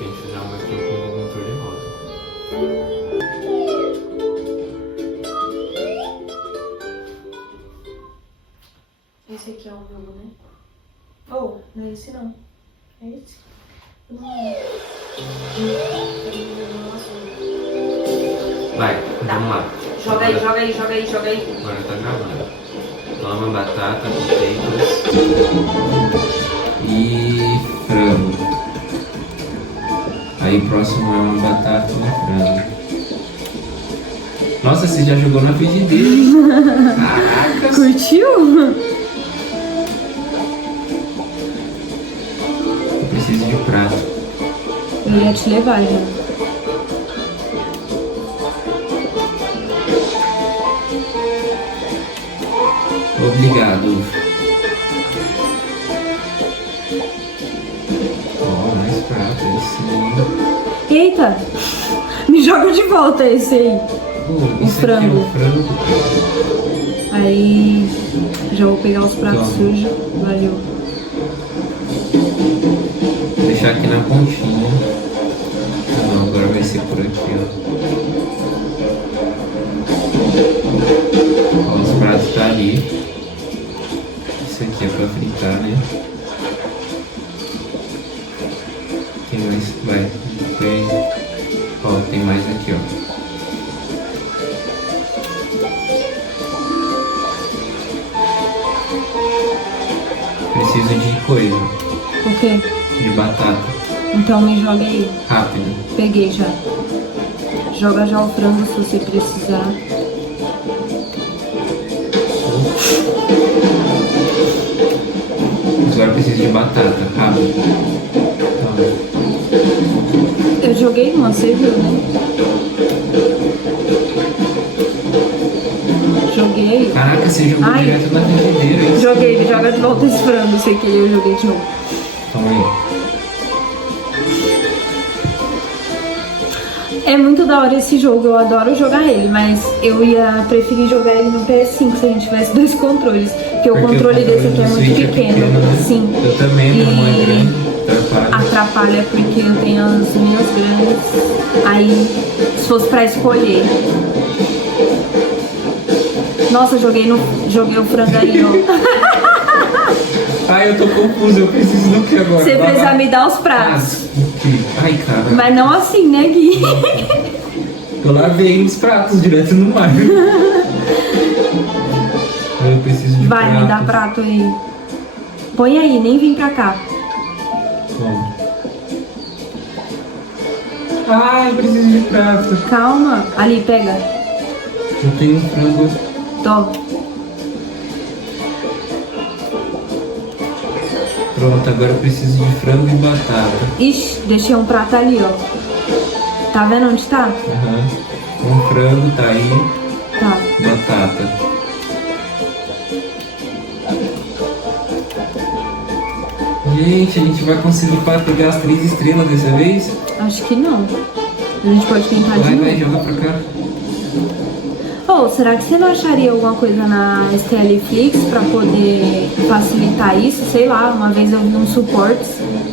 a gente fizer uma aqui com o controle rosa. Esse aqui é o meu, né? Oh, não é esse não. É esse? Não é. Vai, Tá. vamos lá. Joga aí, joga aí, joga aí, joga aí. Agora tá gravando. Toma batata, potatoes e frango. Aí próximo é uma batata e um frango. Nossa, você já jogou na frigideira. Caraca! Curtiu? Eu preciso de prato. Eu ia te levar já. Obrigado. Ó, mais prato, sim. Eita! Me joga de volta esse aí. Pô, isso frango. aqui é o frango. Aí já vou pegar os pratos Toma. sujos. Valeu. Vou deixar aqui na pontinha. Não, agora vai ser por aqui, ó. Ó, os pratos tá ali. Isso aqui é pra fritar, né? Tem mais, vai. Tem, ó, tem mais aqui, ó. Preciso de coisa, O quê? de batata. Então me joga aí. Rápido. Peguei já. Joga já o frango se você precisar. Agora eu preciso de batata, rápido. Eu joguei uma, você viu, né? Joguei. Caraca, você jogou Ai. direto na frigideira, hein? Joguei, joga de volta esse frango, sei que eu joguei de novo. Toma aí. É muito da hora esse jogo, eu adoro jogar ele, mas eu ia preferir jogar ele no PS5 se a gente tivesse dois controles, porque o controle desse aqui é do muito Switch pequeno. né? Sim. Eu também, meu irmão é grande, atrapalha. Atrapalha porque eu tenho as minhas grandes. Aí, se fosse pra escolher. Nossa, joguei o frango aí, ó. Ai, eu tô confuso, eu preciso do que agora? Você precisa Lavar- me dar os Ah, pratos. desculpe. Ai, cara. Mas não assim, né, Gui? Eu lavei os pratos direto no mar. Eu preciso de Vai, prato. me dá prato aí. Põe aí, nem vem pra cá. Toma. Ai, eu preciso de prato. Calma. Ali, pega. Eu tenho um frango. Toma. Pronto, agora eu preciso de frango e batata. Ixi, deixei um prato ali, ó. Tá vendo onde tá? Aham. Um frango tá aí. Tá. Batata. Gente, a gente vai conseguir pegar as 3 estrelas dessa vez? Acho que não. A gente pode tentar de Vai, novo. joga pra cá. Ô, será que você não acharia alguma coisa na STL Flix pra poder facilitar isso? Sei lá, uma vez eu vi uns suportes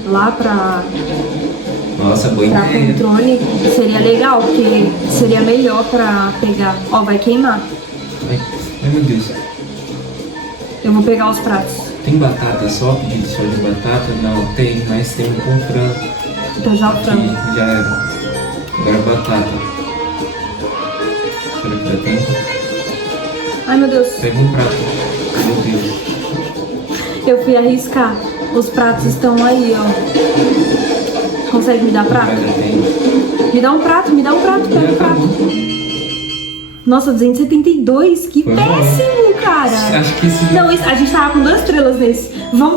lá pra Nossa, boa ideia. controle. Seria legal, porque seria melhor pra pegar. Ó, vai queimar. Ai, meu Deus. Eu vou pegar os pratos. Tem batata só? Pedido só de batata? Não, tem, mas tem um com frango. Então já o frango. Aqui, já era. Agora batata. Será que dá tempo? Ai, meu Deus. Pega um prato. Meu Deus. Eu fui arriscar. Os pratos estão aí, ó. Consegue me dar prato? Vai dar tempo. Me dá um prato, pega um Já prato. acabou. Nossa, 272, que Foi bom. péssimo, cara. Acho que esse... Não, a gente tava com 2 estrelas nesse. Vamos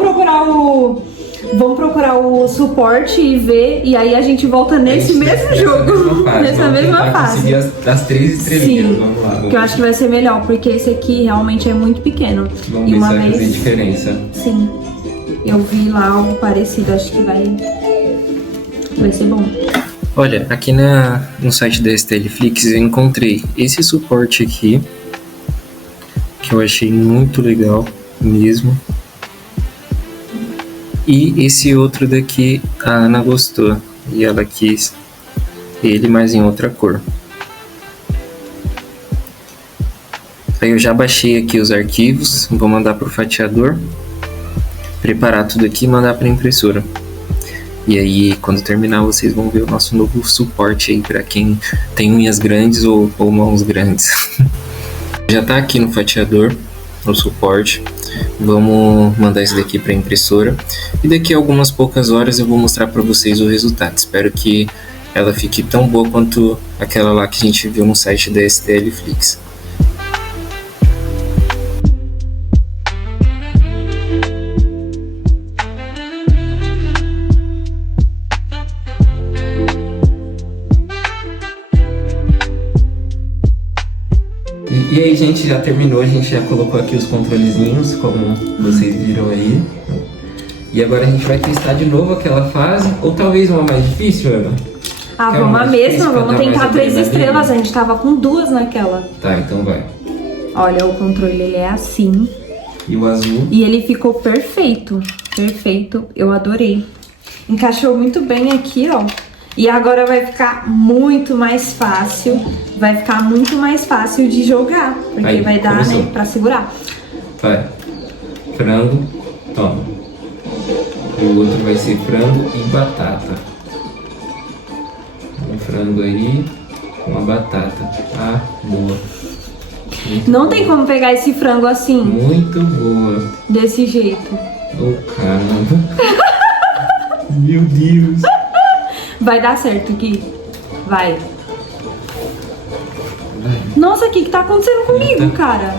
procurar o suporte e ver, e aí a gente volta nesse mesmo jogo. Nessa mesma fase. Conseguir as 3 estrelinhas. Sim, Vamos lá. que eu acho que vai ser melhor, porque esse aqui realmente é muito pequeno. Vamos E ver uma se vai fazer vez, diferença. sim, eu vi lá algo parecido, acho que vai ser bom. Olha, aqui no site da STLFlix eu encontrei esse suporte aqui, que eu achei muito legal mesmo. E esse outro daqui a Ana gostou. e ela quis ele, mas em outra cor. Aí eu já baixei aqui os arquivos, vou mandar para o fatiador, preparar tudo aqui e mandar para a impressora. E aí, quando terminar, vocês vão ver o nosso novo suporte aí para quem tem unhas grandes ou mãos grandes. Já tá aqui no fatiador o suporte. Vamos mandar isso daqui para a impressora e daqui a algumas poucas horas eu vou mostrar para vocês o resultado. Espero que ela fique tão boa quanto aquela lá que a gente viu no site da STL Flix. E aí, gente, já terminou, a gente já colocou aqui os controlezinhos, como vocês viram aí. E agora a gente vai testar de novo aquela fase, ou talvez uma mais difícil, Ana? Ah, Quer vamos uma a mais mesma, difícil pra vamos dar mais tentar 3 adrenalina? estrelas, a gente tava com 2 naquela. Tá, então vai. Olha, o controle ele é assim E o azul? e ele ficou perfeito, perfeito, eu adorei. Encaixou muito bem aqui, ó. E agora vai ficar muito mais fácil, de jogar, porque Aí, vai dar, começou. né, pra segurar. Vai. Frango, toma. E o outro vai ser frango e batata. Um frango aí, uma batata. Ah, boa. Não tem como pegar esse frango assim, Muito boa. desse jeito. Oh, caramba. Meu Deus. Vai dar certo, Gui. Vai. Vai. Nossa, o que tá acontecendo comigo, Eita. cara?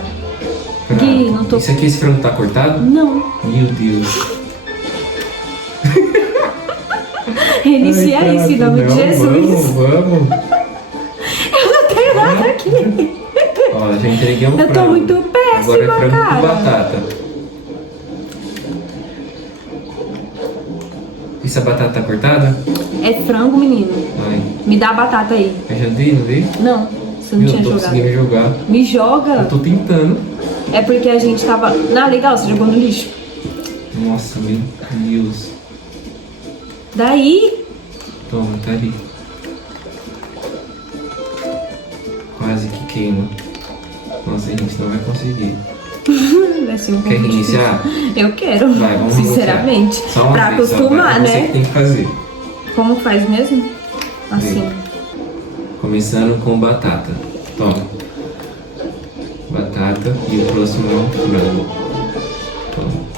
Frango. Gui, não tô... Isso aqui, esse frango tá cortado? Não. Meu Deus. Inicia Ai, isso em cara, nome de não, Jesus. Vamos. Eu não tenho nada aqui. Ó, já entreguei um Eu tô frango. muito péssima, Agora é frango cara. com batata. Essa batata tá cortada? É frango, menino. Vai. Me dá a batata aí. Eu já dei, não dei? Não, você não Eu tinha tô jogado. conseguindo jogar. Me joga. Eu tô tentando. É porque a gente tava... Não, legal, você jogou no lixo. Nossa, meu Deus. Daí... Toma, tá ali. Quase que queima. Nossa, a gente não vai conseguir. Vai ser um Quer pouco reiniciar? difícil. Eu quero, Vai, vamos sinceramente. reiniciar. Só uma Pra vez, só, acostumar, vai. Você né? que tem que fazer. Como faz mesmo? Assim. Começando com batata. Toma. Batata e o próximo é um frango. Toma.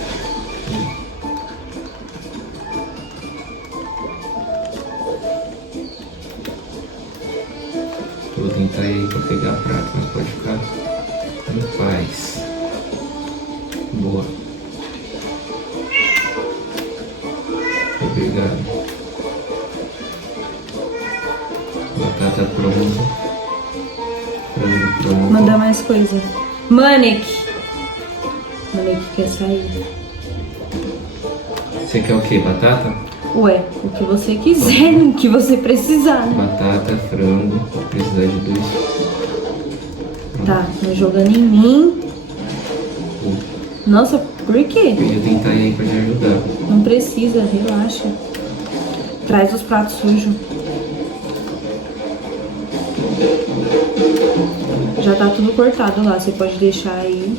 Vou tentar ir aí pra pegar a prato, mas pode ficar em paz. Boa. Obrigado. Batata pronta. Frango pronto. Manda mais coisa. Manek. Manek quer sair. Você quer o que? Batata? Ué, o que você quiser, o que você precisar, né? Batata, frango. Vou precisar de 2. Tá, não jogando em mim. Nossa, por quê? Eu ia tentar ir aí pra te ajudar. Não precisa, relaxa. Traz os pratos sujos. Já tá tudo cortado lá, você pode deixar aí.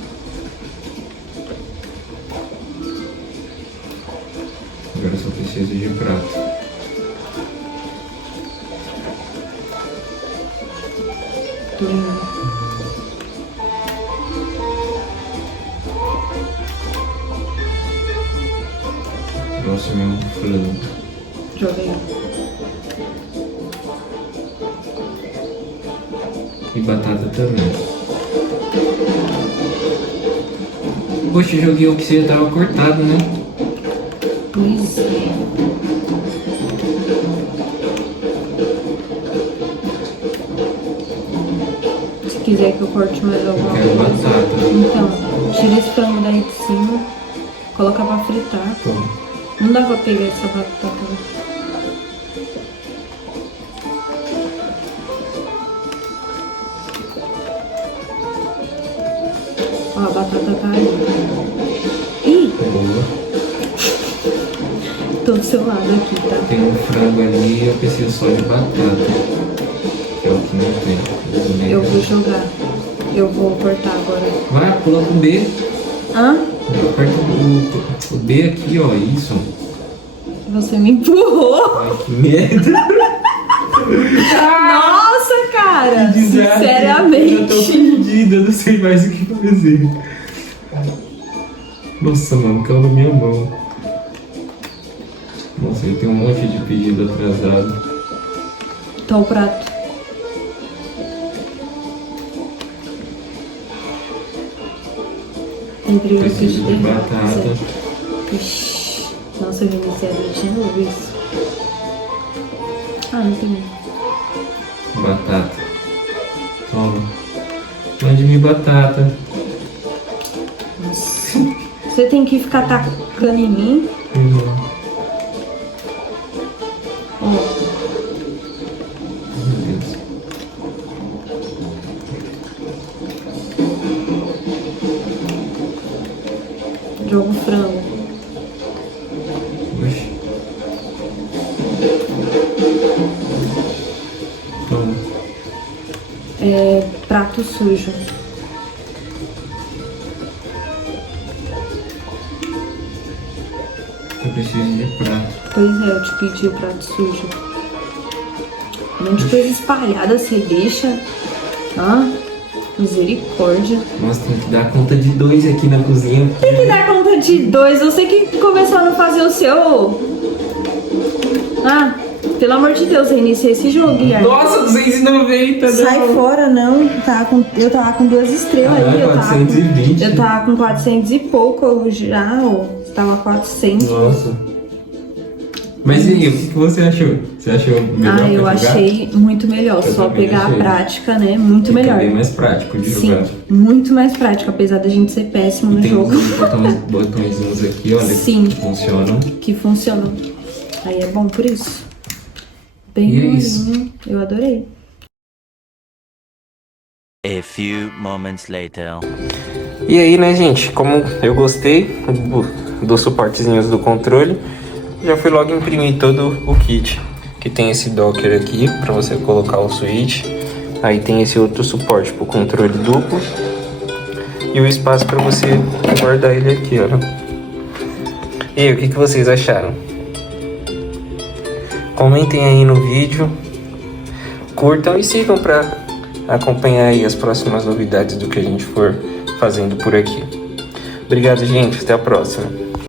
Agora eu só preciso de prato. Tô indo. Próximo é um frango. Joga aí. E batata também. Poxa, eu joguei o que você já tava cortado, né? Pois é. Se quiser que eu corte mais alguma Eu quero coisa. batata. Então, tira esse frango daí de cima. Coloca pra fritar. Toma. Não dá pra pegar essa batata. Ó, a batata tá aí. Ih, Boa. tô do seu meu lado aqui, tá? Tem um frango ali e eu preciso só de batata. Que é o que não tem. Eu vou jogar. Eu vou cortar agora. Vai, pula pro B. Hã? Aperta o B aqui, ó. Isso. Você me empurrou. Ai, que merda. Nossa, cara. Desastre. Sinceramente. Eu tô perdida, não sei mais o que fazer. Nossa, mano, caiu na minha mão. Nossa, eu tenho um monte de pedido atrasado. Tá o prato. Entre o Preciso de pedido batata. Ixi. Nossa, eu reiniciei de novo isso. Ah, não tem. Batata. Toma. Mande-me batata. Nossa. Você tem que ficar tacando em mim? Ó. Meu Deus. Jogo frango. Oxi. Toma. Prato sujo. Eu preciso de prato. Pois é, eu te pedi o prato sujo. Um monte de coisa espalhada, você deixa. Ah, misericórdia. Nossa, tem que dar conta de 2 aqui na cozinha. Tem que dar conta de 2. Você que começou a não fazer o seu. Ah, pelo amor de Deus, reiniciei esse jogo, Guilherme. Nossa, 290, Sai fora, não. Eu tava com 2 estrelas Ah, aí. 420. Eu tava com 400 e pouco já. Você tava 400. Nossa. Mas e aí, o que você achou? Você achou melhor pra Eu jogar? achei muito melhor. Eu Só também pegar achei. a prática, né? Muito Fica melhor. bem mais prático de Sim, jogar. muito mais prático, apesar da gente ser péssimo E no tem jogo. uns botõezinhos aqui, olha, Sim. que funcionam. Que funcionam. Aí é bom por isso. Bem E é isso. molinho. Eu adorei. A few moments later. E aí, né, gente? Como eu gostei dos suportezinhos do controle, já fui logo imprimir todo o kit. Que tem esse docker aqui para você colocar o switch. Aí tem esse outro suporte para o controle duplo. E o espaço para você guardar ele aqui, ó. E aí, o que vocês acharam? Comentem aí no vídeo. Curtam e sigam para acompanhar aí as próximas novidades do que a gente for fazendo por aqui. Obrigado, gente. Até a próxima.